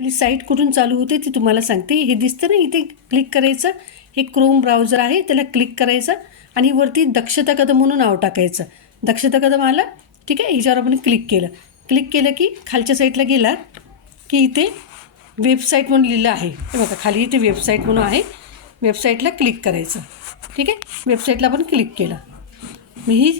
आपली साईट कुठून चालू होते ती तुम्हाला सांगते. हे दिसतं ना इथे क्लिक करायचं, हे क्रोम ब्राउझर आहे, त्याला क्लिक करायचं आणि वरती दक्षता कदम म्हणून नाव टाकायचं. दक्षता कदम आला, ठीक आहे. ह्याच्यावर आपण क्लिक केलं की खालच्या साईडला गेला की इथे वेबसाईट म्हणून लिहिलं आहे. हे बघा खाली इथे वेबसाईट म्हणून आहे, वेबसाईटला क्लिक करायचं, ठीक आहे. वेबसाईटला आपण क्लिक केलं, मग ही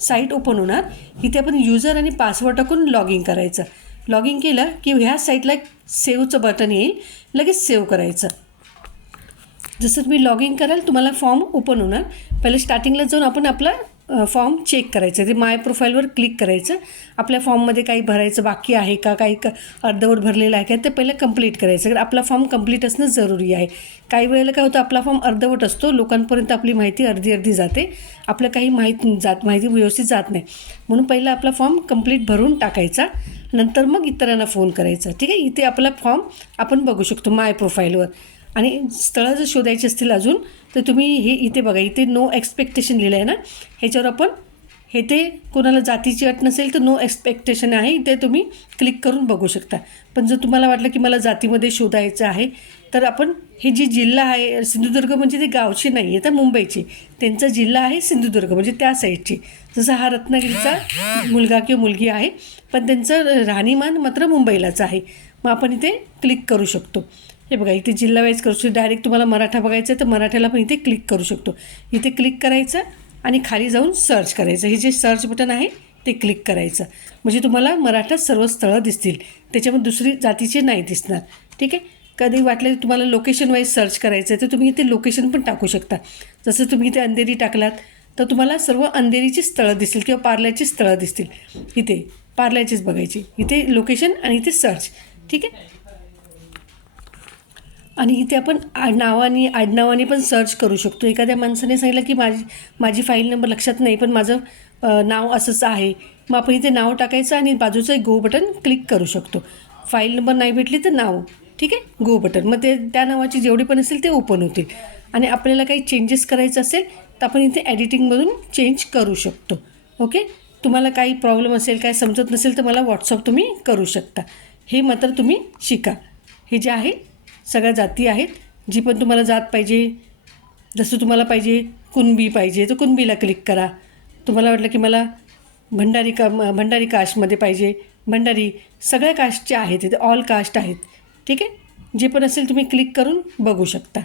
साईट ओपन होणार. इथे आपण युजर आणि पासवर्ड टाकून लॉग इन करायचं. लॉग इन केलं की ह्या साईटला एक सेव्हचं बटन येईल, लगेच सेव्ह करायचं. जसं तुम्ही लॉग इन कराल तुम्हाला फॉर्म ओपन होणार. पहिले स्टार्टिंगला जाऊन आपण आपला फॉर्म चेक करायचं. ते माय प्रोफाईलवर क्लिक करायचं. आपल्या फॉर्ममध्ये काही भरायचं बाकी आहे का, काही अर्धवट भरलेलं आहे का, ते पहिलं कंप्लीट करायचं. कारण आपला फॉर्म कंप्लीट असणं जरुरी आहे. काही वेळेला काय होतं, आपला फॉर्म अर्धवट असतो, लोकांपर्यंत आपली माहिती अर्धी जाते, आपलं काही माहिती व्यवस्थित जात नाही. म्हणून पहिलं आपला फॉर्म कंप्लीट भरून टाकायचा, नंतर मग इतरांना फोन करायचा, ठीक आहे. इथे आपला फॉर्म आपण बघू शकतो माय प्रोफाईलवर. आणि स्थळं जर शोधायची असतील अजून तर तुम्ही हे इथे बघा, इथे नो एक्सपेक्टेशन लिहिलं आहे ना, ह्याच्यावर आपण हे ते कोणाला जातीची अट नसेल तर नो एक्सपेक्टेशन आहे, इथे तुम्ही क्लिक करून बघू शकता. पण जर तुम्हाला वाटलं की मला जातीमध्ये शोधायचं आहे तर आपण हे जी जिल्हा आहे, सिंधुदुर्ग म्हणजे ते गावची नाही आहे तर मुंबईची, त्यांचा जिल्हा आहे सिंधुदुर्ग म्हणजे त्या साईडची. जसं हा रत्नागिरीचा मुलगा किंवा मुलगी आहे पण त्यांचं राहणीमान मात्र मुंबईलाच आहे, मग आपण इथे क्लिक करू शकतो. हे बघा इथे जिल्हा वाईज करू शकतो. डायरेक्ट तुम्हाला मराठा बघायचं आहे तर मराठ्याला पण इथे क्लिक करू शकतो. इथे क्लिक करायचं आणि खाली जाऊन सर्च करायचं. हे जे सर्च बटन आहे ते क्लिक करायचं, म्हणजे तुम्हाला मराठा सर्व स्थळं दिसतील, त्याच्यामध्ये दुसरी जातीचे नाही दिसणार, ठीक आहे. कधी वाटलं तुम्हाला लोकेशन वाईज सर्च करायचं आहे तर तुम्ही इथे लोकेशन पण टाकू शकता. जसं तुम्ही इथे अंधेरी टाकलात तर तुम्हाला सर्व अंधेरीची स्थळं दिसतील किंवा पार्ल्याची स्थळं दिसतील. इथे पार्ल्याचीच बघायची, इथे लोकेशन आणि इथे सर्च, ठीक आहे. आणि इथे आपण आडनावाने पण सर्च करू शकतो. एखाद्या माणसाने सांगितलं की माझी फाईल नंबर लक्षात नाही पण माझं नाव असंच आहे, मग आपण इथे नाव टाकायचं आणि बाजूचं एक गो बटन क्लिक करू शकतो. फाईल नंबर नाही भेटली तर नाव, ठीक आहे, गो बटन, मग ते त्या नावाची जेवढी पण असेल ते ओपन होतील. आणि आपल्याला काही चेंजेस करायचं असेल तर आपण इथे एडिटिंगमधून चेंज करू शकतो. ओके, तुम्हाला काही प्रॉब्लेम असेल, काय समजत नसेल तर मला व्हॉट्सअप तुम्ही करू शकता. हे मात्र तुम्ही शिका. हे जे आहे सगळ्या जाती आहेत, जी पण तुम्हाला जात पाहिजे, जसं तुम्हाला पाहिजे कुणबी पाहिजे तर कुणबीला क्लिक करा. तुम्हाला वाटलं की मला भंडारी कास्टमध्ये पाहिजे, भंडारी, सगळ्या कास्टच्या आहेत, इथे ऑल कास्ट आहेत, ठीक आहे. जे पण असेल तुम्ही क्लिक करून बघू शकता.